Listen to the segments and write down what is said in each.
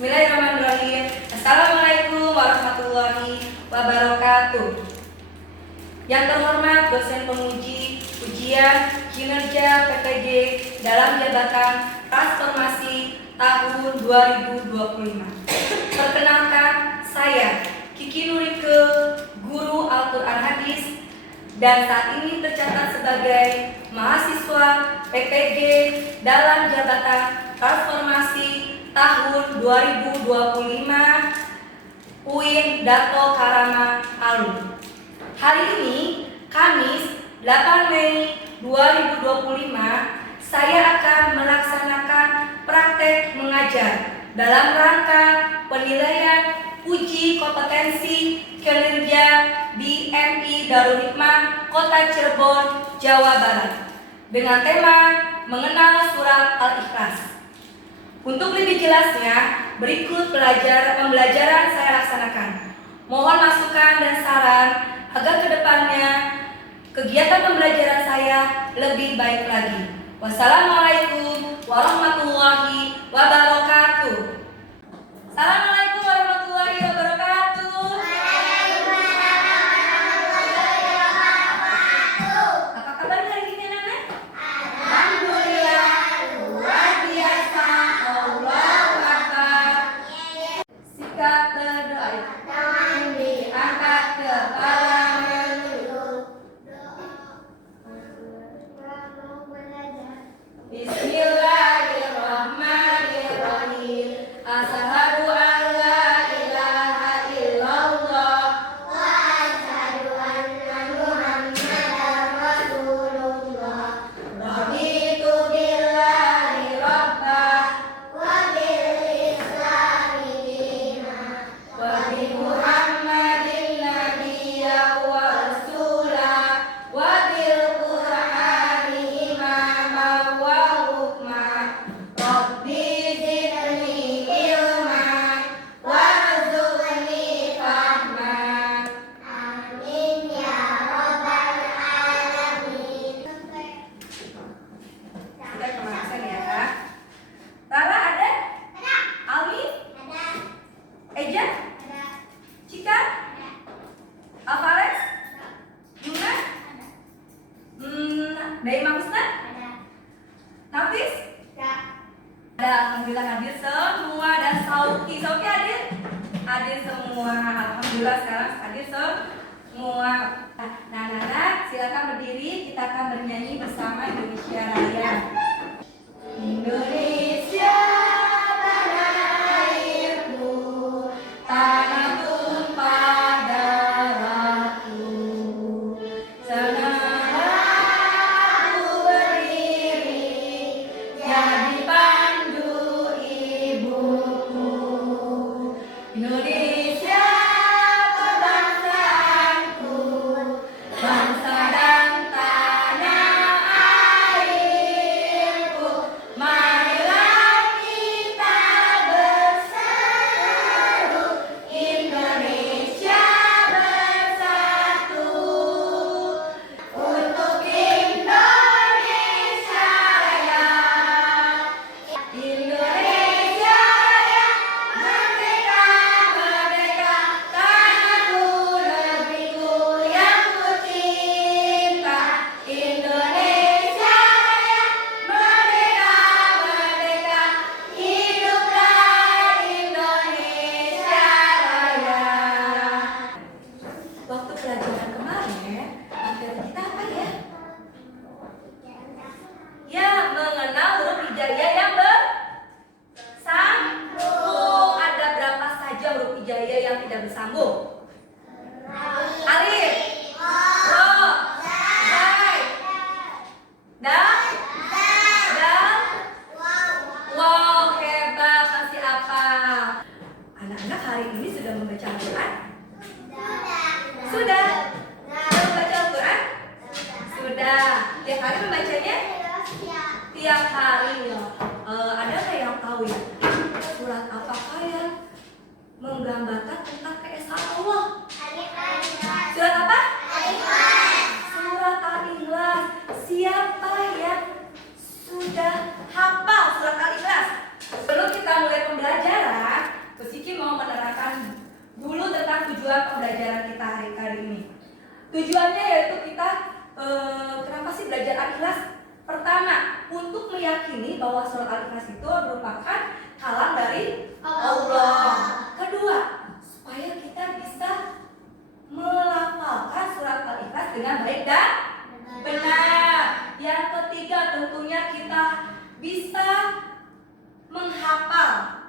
Bismillahirrahmanirrahim. Assalamualaikum warahmatullahi wabarakatuh. Yang terhormat dosen penguji ujian kinerja PPG dalam jabatan transformasi tahun 2025. Perkenalkan, saya Kiki Nurike, guru Al-Quran Hadis, dan saat ini tercatat sebagai mahasiswa PPG dalam jabatan transformasi tahun 2025 UIN Dato Karama Alun. Hari ini, Kamis 8 Mei 2025, saya akan melaksanakan praktek mengajar dalam rangka penilaian uji kompetensi kinerja di MI Darul Hikmah Kota Cirebon, Jawa Barat dengan tema mengenal surat Al-Ikhlas. Untuk lebih jelasnya, berikut pembelajaran saya laksanakan. Mohon masukan dan saran agar kedepannya kegiatan pembelajaran saya lebih baik lagi. Wassalamualaikum warahmatullahi wabarakatuh. Assalamualaikum warahmatullahi wabarakatuh. Apa kabar hari ini, anak-anak? Alhamdulillah, luar biasa. Allahu Akbar. Sikap berdoa. Tangan diangkat, kepala menunduk. Bismillahirrahmanirrahim. Asyhadu an la ilaha illallah wa asyhadu anna Muhammadar Rasulullah. Raditu billahi rabba wa bil islami dina wa bi Muhammadin nabiyya wa rasula wa bil Qur'ani imama wa hukma. Rabbi zidni ilman warzuqni fahman. Amin ya rabbal alamin. Sudah kemasan ya. Rara ada? Ada. Almi? Ada. Eja? Ada. Cika? Ada. Alvarez? Ada. Yuna? Ada. Daima Husna? Ada. Nafis? Ada. Ada, alhamdulillah hadir semua. Dan Sauki hadir? Hadir semua. Alhamdulillah sekarang hadir semua. Nah, anak, silakan berdiri. Kita akan bernyanyi bersama Indonesia Raya. Indonesia tanah airku, tanah tumpah darahku. Sejarahku berdiri jadi pandu ibuku. Indonesia kebangsaanku, bangsa dan tanah airku. Marilah kita berseru, Indonesia bersatu. Untuk Indonesia Raya, Indonesia Raya, merdeka, merdeka, tanahku, negeriku yang kucinta. Indonesia Raya, merdeka, merdeka, hiduplah Indonesia Raya. Waktu pelajaran kemarin, materi kita apa ya? Ya, mengenal huruf hijaiyah yang bersambung. Ada berapa saja huruf hijaiyah yang tidak bersambung? Alif, ro, zai, dal, wow, hebat. Kasih apa? Anak-anak hari ini sudah membaca Al-Quran? Sudah? Sudah membaca Al-Quran? Sudah. Tiap hari membacanya? Tiap hari ya. Ada nggak yang tahu ya? Surat apakah yang menggambarkan tentang keesaan Allah? Surat apa? Surat Al-Ikhlas. Siapa yang sudah hafal surat Al-Ikhlas? Sebelum kita mulai pembelajaran, Tujuannya yaitu kita kenapa sih belajar Al-Ikhlas? Pertama, untuk meyakini bahwa surat Al-Ikhlas itu merupakan kalam dari Allah. Kedua, supaya kita bisa melafalkan surat Al-Ikhlas dengan baik dan benar. Yang ketiga, tentunya kita bisa menghafal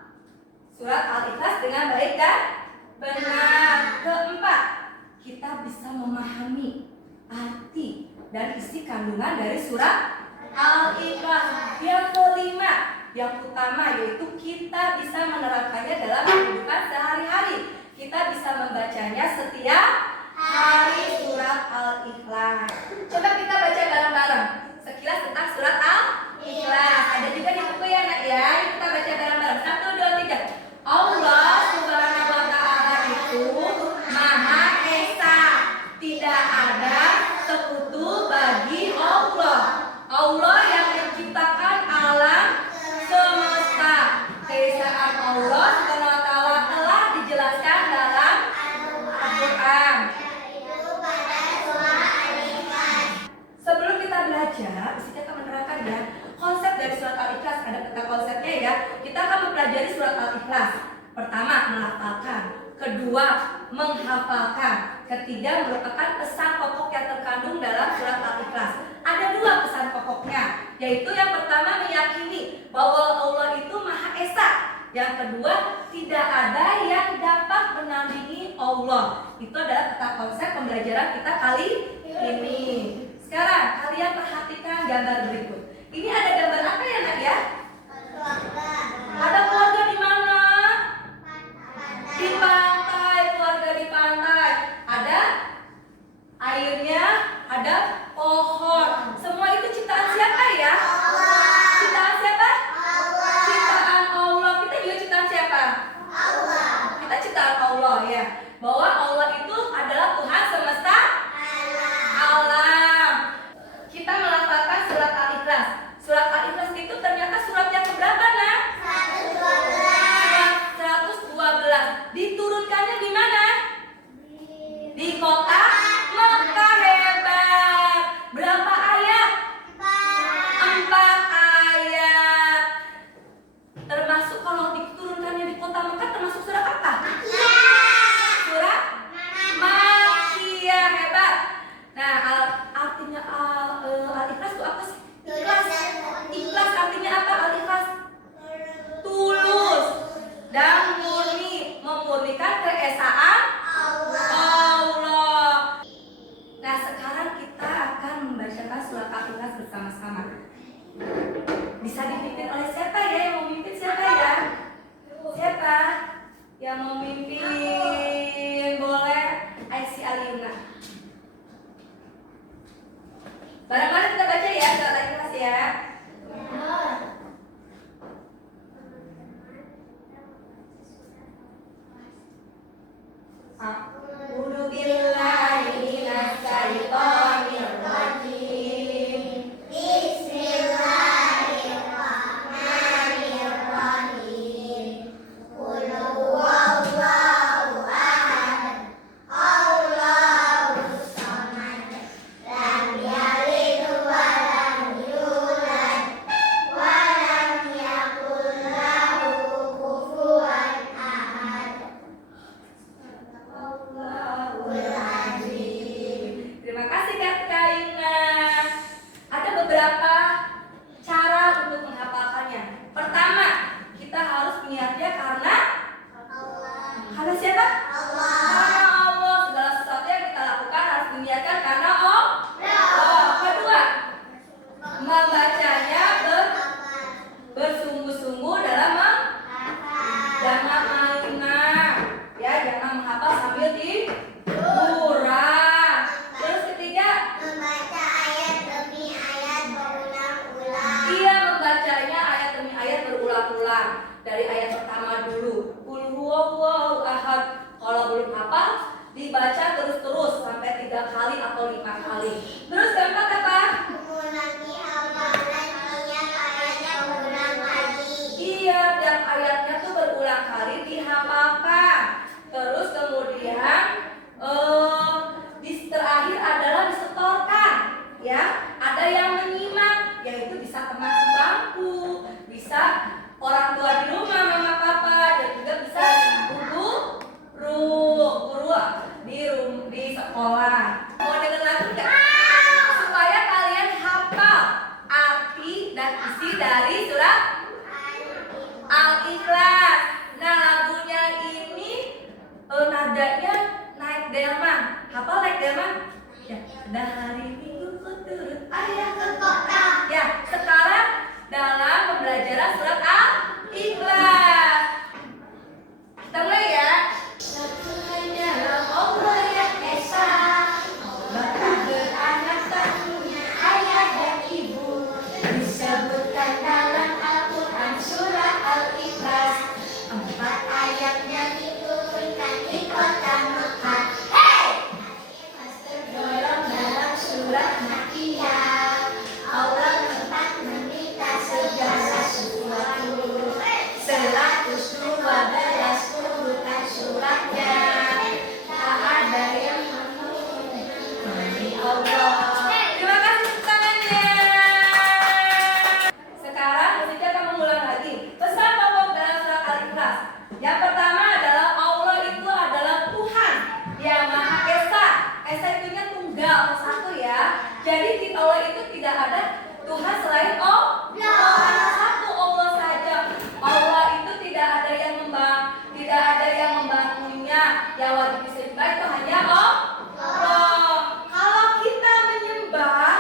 surat Al-Ikhlas dengan baik dan benar. Keempat, kita bisa memahami arti dan isi kandungan dari surat Al-Ikhlas. Yang kelima, yang utama yaitu kita bisa menerapkannya dalam kehidupan sehari-hari. Kita bisa membacanya setiap hari surat Al-Ikhlas. Coba kita baca bareng-bareng sekilas tentang surat Al-Ikhlas. Ada juga di buku ya nak ya. Yuk kita baca bareng-bareng. 1, 2, 3. Allah Subhanahu wa Ta'ala itu Maha Esa. Tidak ada sekutu bagi Allah. Allah yang menciptakan alam semesta. Keesaan Allah Subhanahu wa Ta'ala telah dijelaskan dalam Al-Quran. Sebelum kita belajar, kita akan menerangkan ya konsep dari surat Al-Ikhlas. Ada peta konsepnya ya. Kita akan mempelajari surat Al-Ikhlas. Pertama, melafalkan. Kedua, menghafalkan. Ketiga, merupakan pesan pokok yang terkandung dalam surat Al-Ikhlas. Ada 2 pesan pokoknya, yaitu yang pertama meyakini bahwa Allah itu Maha Esa. Yang kedua, tidak ada yang dapat menandingi Allah. Itu adalah peta konsep pembelajaran kita kali ini. Sekarang kalian perhatikan gambar berikut. Ini ada gambar apa ya nak ya? Ada keluarga di mana? Di pantai, keluarga di pantai. Ada airnya, ada pohon. Semua itu ciptaan siapa ya? Ciptaan siapa? Ciptaan Allah. Kita juga ciptaan siapa? Kita ciptaan Allah ya. Bahwa Allah itu adalah Tuhan semesta alam. Kita melafalkan surat Al-Ikhlas. Surat Al-Ikhlas itu ternyata surat yang keberapa nak? 112. Diturunkannya di mana? Di kota Mekah. Hebat. Berapa ayat? 4 ayat. Termasuk kalau diturunkannya di kota Mekah termasuk surat apa? Surat Makkiyah. Hebat. Nah, artinya Al-Ikhlas itu apa sih? Ikhlas artinya apa? Al-Ikhlas tulus dan murni, memurnikan keesaan Allah. Nah, sekarang kita akan membacakan surat Al-Ikhlas bersama-sama. Bisa dipimpin oleh siapa ya? Yang mau mimpin siapa ya? Siapa yang mau mimpin? Boleh Aisyah Aliuna. Bareng-bareng kita baca ya surat Al-Ikhlas ya. A'udzu billahi minasy syaithanir rajim. Bismillahirrahmanirrahim. Qul huwallahu ahad. Allahus samad. Lam yalid wa lam yulad wa lam yakul lahu kufuwan ahad. Allahul Azim. Terima kasih Kak Kaina. Ada beberapa cara untuk menghafalkannya. Pertama, kita harus niatnya karena Allah. Karena siapa? Allah. Karena Allah. Segala sesuatu yang kita lakukan harus diniatkan karena Allah. Kedua, membacanya bersungguh-sungguh dalam jangan main-main. Ya, jangan menghafal sambil tiduran. Terus ketiga, membaca ayat demi ayat berulang hari Minggu ku turut ayah ke kota. Ya, sekarang dalam pembelajaran surat Al-Ikhlas. Kita mulai ya. Satu hanyalah Allah yang esa, Allah tak beranak, tak punya ayah dan ibu. Disebutkan dalam Al-Quran surah Al-Ikhlas. 4 ayatnya diturunkan di kota Mekah. Tergolong dalam surat Makkiyah. Allah tempat meminta segala sesuatu. 112 urutan suratnya. Tak ada yang memenuhi Allah. Terima kasih tepuk tangannya. Sekarang kita akan mengulang lagi pesan pokok dalam surat Al-Ikhlas. Yang pertama adalah Allah itu adalah Tuhan yang Maha Esa. Esa itunya tunggal atau satu ya. Jadi Allah itu tidak ada Tuhan selain Allah. Hanya satu Allah saja. Allah itu tidak ada yang membantunya. Yang wajib disembah itu hanya Allah. Kalau kita menyembah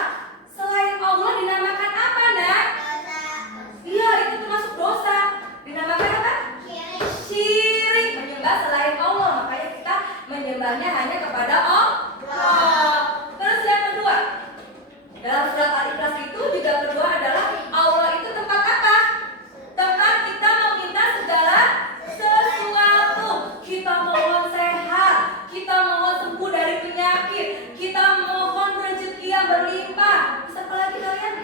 selain Allah dinamakan apa, Nak? Iya, itu termasuk dosa. Dinamakan apa? Syirik. Menyembah selain Allah. Makanya kita menyembahnya hanya kepada Allah. Terus yang kedua, dalam surat Al-Ikhlas itu juga kedua adalah Allah itu tempat apa? Tempat kita meminta segala sesuatu. Kita mohon sehat, kita mohon sembuh dari penyakit, kita mohon rezeki yang berlimpah. Terus apa lagi kalian?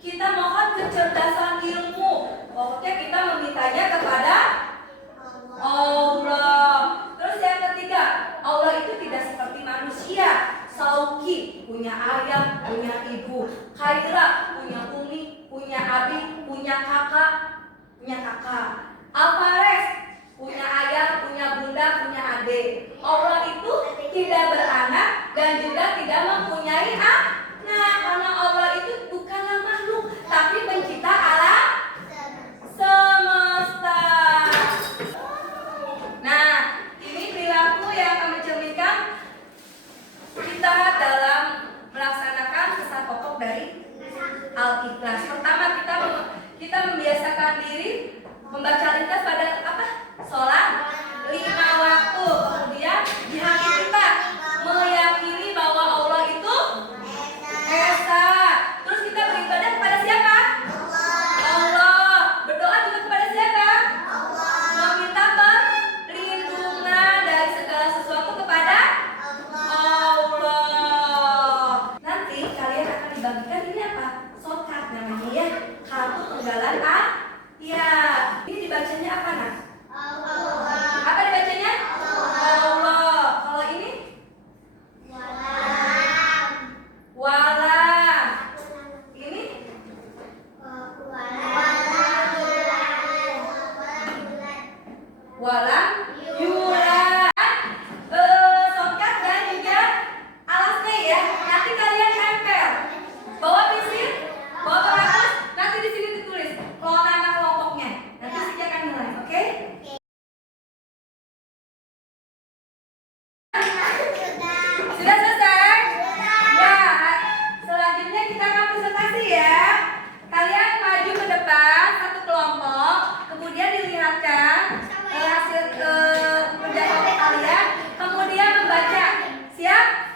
Kita mohon kecerdasan ilmu. Pokoknya kita memintanya kepada Allah. Terus yang ketiga, Allah itu tidak seperti manusia. Sauki punya ayah, punya ibu. Khaira punya umi, punya abi, punya kakak. Alvarez punya ayah, punya bunda, punya adik. Allah itu tidak beranak dan juga tidak mempunyai anak. Karena Allah itu bukanlah makhluk, tapi pencipta alam semesta. Nah, ini perilaku yang akan mencerminkan kita dalam melaksanakan pesan pokok dari Al-Ikhlas. Pertama, kita membiasakan diri membaca Al-Ikhlas pada apa? Sholat 5 waktu. Kemudian di hati kita meyakini bahwa Allah itu Esa. Terus kita beribadah kepada siapa? Allah. Berdoa juga kepada siapa? Meminta perlindungan dari segala sesuatu kepada Allah. Nanti kalian akan dibagikan ini apa? Sokat namanya ya. Kartu penggalan A. Ya. Ini dibacanya apa, Nak? Apa dibacanya? Allah. Kalau ini? Walam. Ini? Walam yulan. Sokat dan juga alasnya ya. Nanti kalian tempel. Bawa pensil, bawa penghapus. Nanti di sini ditulis nama kelompoknya. Nanti Siti akan nilai, oke? Sudah selesai? Ya. Selanjutnya kita akan presentasi ya. Kalian maju ke depan satu kelompok, kemudian dilihatkan hasil penjawab kalian, kemudian membaca. Siap?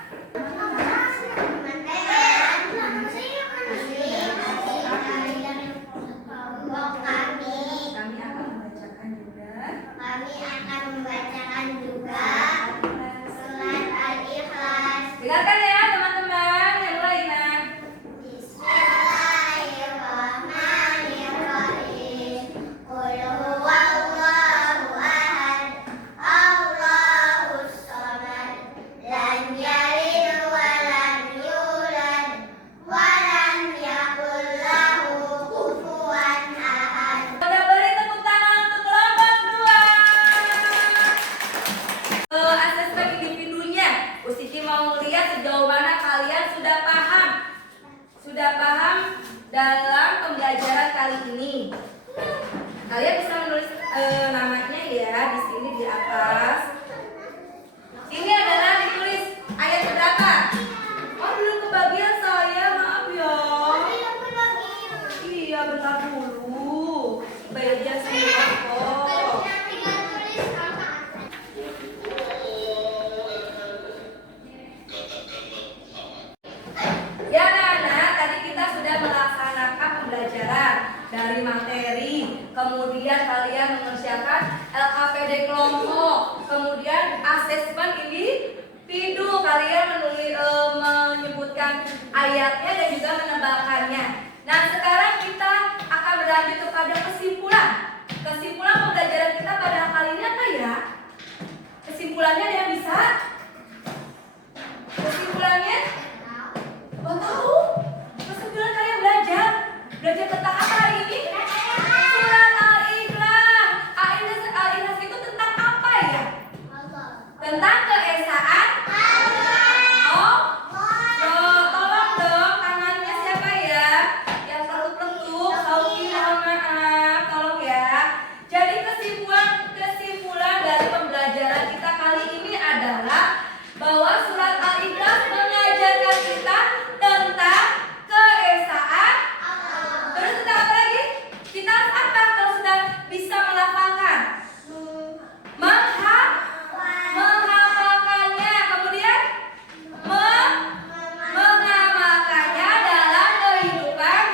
Dengarkan ya teman-teman, yang mulai nah. Bismillahirrahmanirrahim. Qul huwallahu ahad, Allahus samad, lam yalid wa lam yulad wa lam yakul lahu kufuwan ahad. Kita beri tepuk tangan untuk kelompok 2. Asesmen individunya, Usiti mau lihat sejauh mana kalian sudah paham dalam pembelajaran kali ini. Kalian bisa menulis namanya ya di sini di atas. Ini adalah ditulis ayat berapa? Oh, belum kebagian. Ya anak-anak, tadi kita sudah melaksanakan pembelajaran dari materi, kemudian kalian mengerjakan LKPD kelompok, kemudian asesmen individu, kalian menyebutkan ayatnya dan juga menebalkannya. Nah, sekarang kita akan berlanjut kepada kesimpulan. Kesimpulan pembelajaran kita pada kali ini apa ya? Kesimpulannya ada yang bisa? Kesimpulannya? Oh, tahu? Kesimpulan kalian belajar tentang apa hari ini? Surat Al-Ikhlas. Al-Ikhlas itu tentang apa ya? Tentang keesaan Allah. Oh, tolong dong tangannya siapa ya? Yang peluk-peluk, Sauki, mohon maaf, tolong ya. Jadi kesimpulan dari pembelajaran kita kali ini adalah bahwa surat Al-Ikhlas mengajarkan kita tentang keesaan. Terus tentang apa lagi? Kita harus apa kalau sudah bisa melafalkan? Menghafalkannya, kemudian mengamalkannya dalam kehidupan.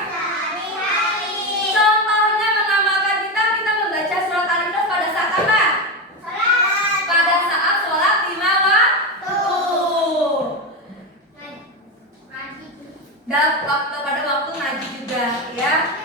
Contohnya mengamalkan kita membaca surat Al-Ikhlas pada saat apa? Pada saat sholat 5 waktu. Dan pada waktu ngaji juga ya.